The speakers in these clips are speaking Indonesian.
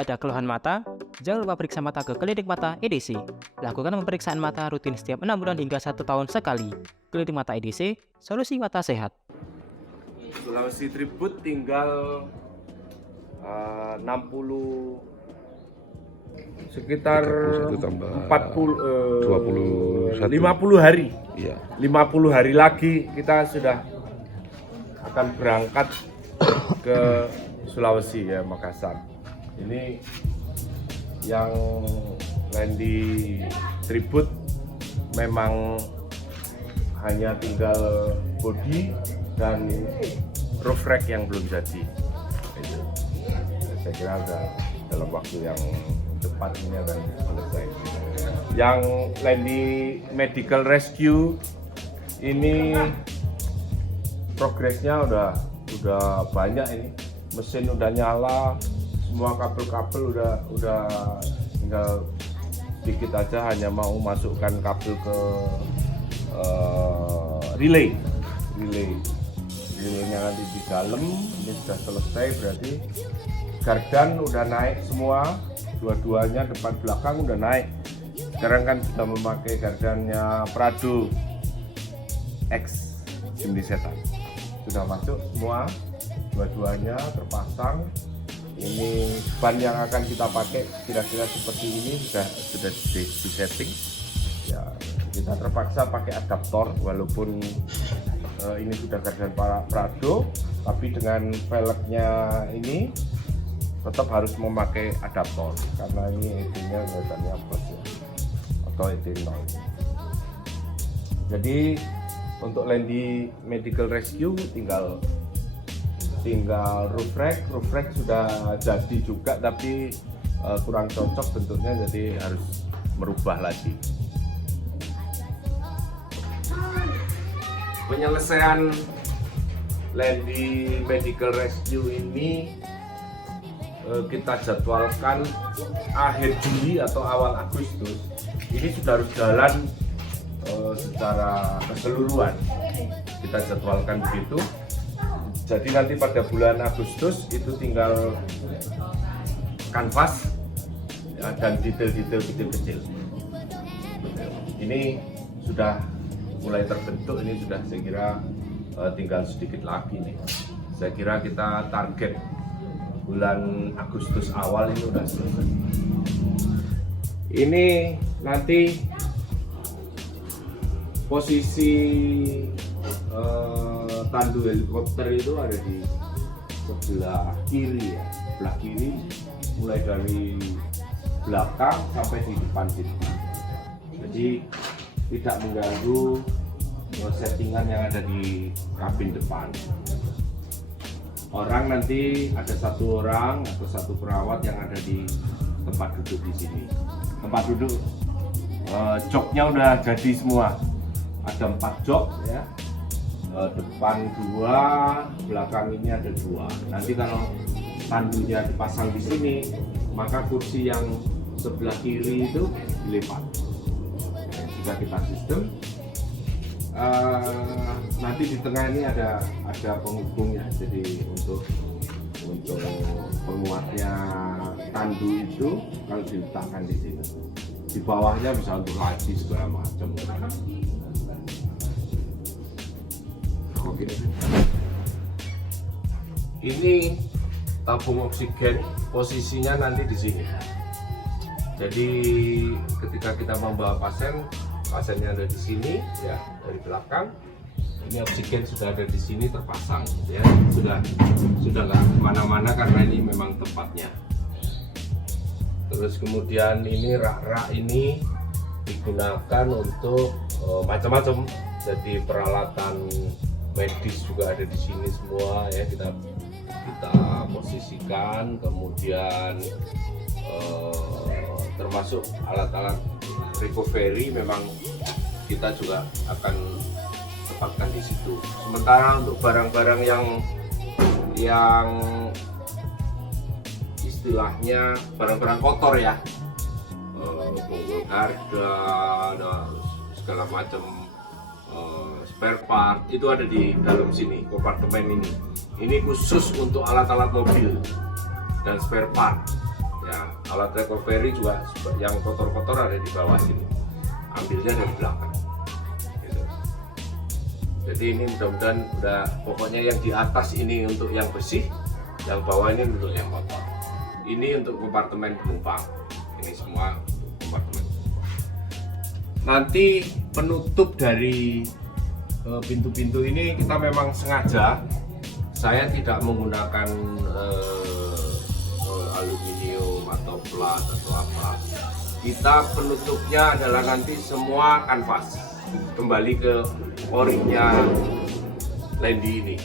Jika ada keluhan mata, jangan lupa periksa mata ke klinik mata EDC. Lakukan pemeriksaan mata rutin setiap 6 bulan hingga 1 tahun sekali. Klinik mata EDC, solusi mata sehat. Sulawesi Tribut tinggal 60 sekitar 50 hari. Iya. 50 hari lagi kita sudah akan berangkat ke Sulawesi ya, Makassar. Ini yang lain di Tribut memang hanya tinggal body dan roof rack yang belum jadi. Saya kira udah dalam waktu yang cepat ini akan selesai. Yang lain di medical rescue ini progresnya udah banyak ini. Mesin udah nyala, semua kabel-kabel udah tinggal sedikit aja, hanya mau masukkan kabel ke relaynya nanti di dalam. Ini sudah selesai, berarti gardan udah naik semua, dua-duanya depan belakang udah naik. Sekarang kan sudah memakai gardannya Prado X Jimny Setan, sudah masuk semua, dua-duanya terpasang. Ini ban yang akan kita pakai kira-kira seperti ini sudah di setting ya. Kita terpaksa pakai adaptor walaupun ini sudah gardan Prado, tapi dengan velgnya ini tetap harus memakai adaptor karena ini ED-nya kelihatannya plus ya, atau ED 0. Jadi untuk Landi Medical Rescue tinggal roof rack sudah jadi juga, tapi kurang cocok bentuknya, jadi harus merubah lagi. Penyelesaian Landi Medical Rescue ini kita jadwalkan akhir Juli atau awal Agustus. Ini sudah harus jalan secara keseluruhan, kita jadwalkan begitu. Jadi nanti pada bulan Agustus itu tinggal kanvas ya, dan detail-detail kecil-kecil. Ini sudah mulai terbentuk, ini sudah saya kira tinggal sedikit lagi nih. Saya kira kita target bulan Agustus awal ini udah selesai. Ini nanti posisi tandu helikopter itu ada di sebelah kiri ya, sebelah kiri mulai dari belakang sampai di depan situ. Jadi tidak mengganggu settingan yang ada di kabin depan. Orang nanti ada satu orang atau satu perawat yang ada di tempat duduk di sini. Tempat duduk joknya udah jadi semua. Ada 4 jok ya. Depan 2, belakang ini ada 2. Nanti kalau tandunya dipasang di sini, maka kursi yang sebelah kiri itu dilipat. Jika kita sistem, nanti di tengah ini ada penghubungnya. Jadi untuk penguatnya tandu itu kalau diletakkan di sini, di bawahnya bisa untuk laci segala macam. Ini tabung oksigen, posisinya nanti di sini. Jadi ketika kita membawa pasiennya ada di sini ya, dari belakang. Ini oksigen sudah ada di sini terpasang ya, sudah nggak kemana-mana karena ini memang tempatnya. Terus kemudian ini rak-rak ini digunakan untuk macam-macam. Jadi peralatan medis juga ada di sini semua ya, kita posisikan. Kemudian termasuk alat-alat recovery memang kita juga akan tempatkan di situ. Sementara untuk barang-barang yang istilahnya barang-barang kotor ya, bonggol harga, segala macam spare part itu ada di dalam sini, kompartemen ini. Ini khusus untuk alat-alat mobil dan spare part Ya, alat recovery juga yang kotor-kotor ada di bawah sini, ambilnya dari belakang gitu. Jadi ini mudah-mudahan udah, pokoknya yang di atas ini untuk yang bersih, yang bawah ini untuk yang kotor. Ini untuk kompartemen penumpang, ini semua kompartemen. Nanti penutup dari pintu-pintu ini kita memang sengaja, saya tidak menggunakan aluminium atau plat atau apa. Kita penutupnya adalah nanti semua kanvas, kembali ke orinya Landy ini.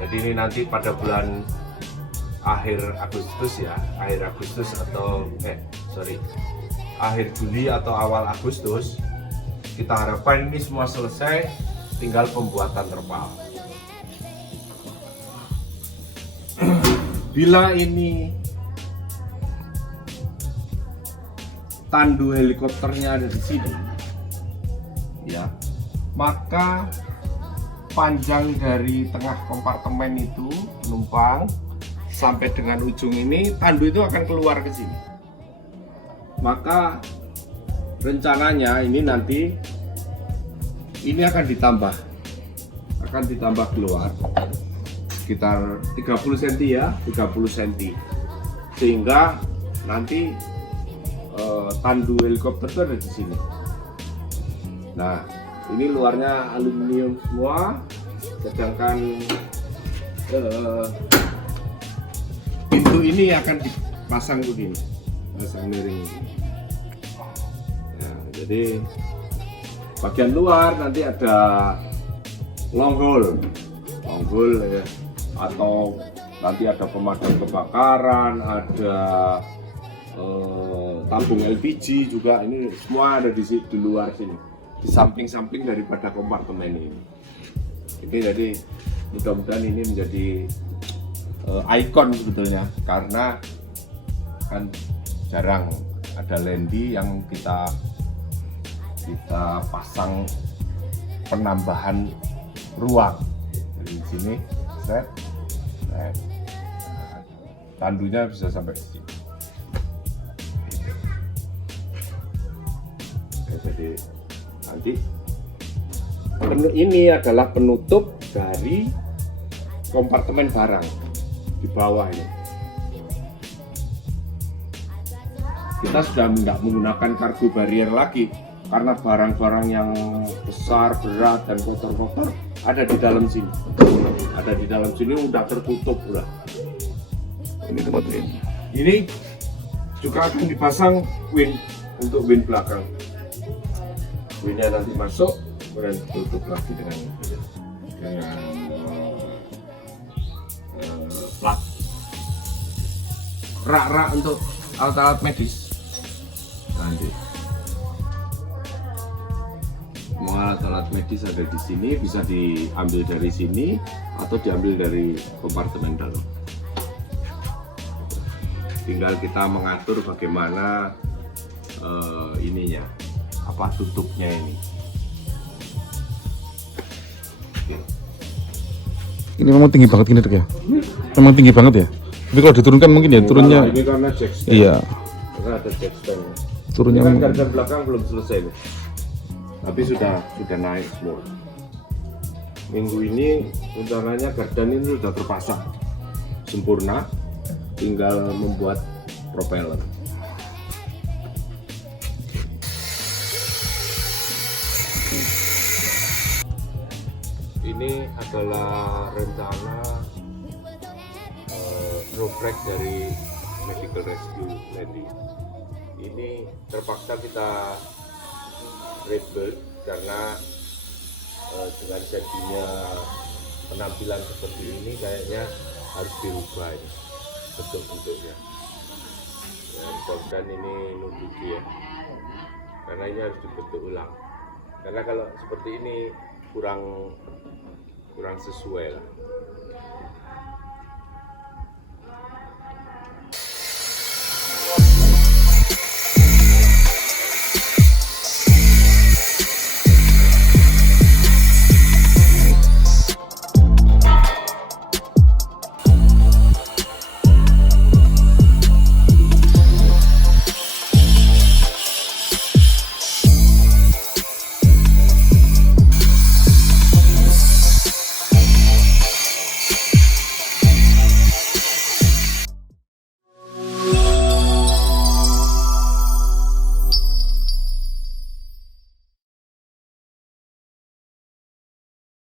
Jadi ini nanti pada bulan akhir Agustus ya, akhir Juli atau awal Agustus, kita harapkan ini semua selesai, tinggal pembuatan terpal. Bila ini tandu helikopternya ada di sini, ya, maka panjang dari tengah kompartemen itu penumpang sampai dengan ujung ini, tandu itu akan keluar ke sini. Maka rencananya ini nanti ini akan ditambah keluar sekitar 30 cm ya, 30 cm, sehingga nanti tandu helikopter itu ada di sini. Nah, ini luarnya aluminium semua, sedangkan pintu ini akan dipasang begini, pasang miring. Nah, jadi bagian luar nanti ada long hole ya, atau nanti ada pemadam kebakaran, ada tabung LPG juga, ini semua ada di luar sini, di samping-samping daripada kompartemen ini. Jadi mudah-mudahan ini menjadi ikon sebetulnya, karena kan jarang ada Landy yang kita pasang penambahan ruang. Dari sini set, tandunya bisa sampai sini. Jadi nanti ini adalah penutup dari kompartemen barang di bawah ini. Kita sudah tidak menggunakan cargo barrier lagi, karena barang-barang yang besar, berat, dan kotor-kotor ada di dalam sini. Ada di dalam sini udah tertutup udah. Ini tempat win. Ini juga akan dipasang win untuk win belakang. Winnya nanti masuk, kemudian tutup lagi dengan plat. Rak-rak untuk alat-alat medis. Nanti semua alat-alat medis ada di sini, bisa diambil dari sini atau diambil dari kompartemen dalam. Tinggal kita mengatur bagaimana ininya, apa tutupnya ini. Oke. Ini memang tinggi banget ini dok ya? Memang tinggi banget ya? Tapi kalau diturunkan mungkin ya turunnya. Ini karena jackstand. Iya. Karena ada jackstand. Turunnya kan gardan belakang belum selesai nih. Tapi sudah naik semua. Minggu ini rencananya gardan ini sudah terpasang sempurna, tinggal membuat propeller. Ini adalah rencana robrek dari Medical Rescue Landy. Ini terpaksa kita rebuild karena dengan jadinya penampilan seperti ini kayaknya harus dirubah ini bentuk-bentuknya. Dan ini nunggu ya, karena ini harus dibentuk ulang. Karena kalau seperti ini kurang sesuai lah.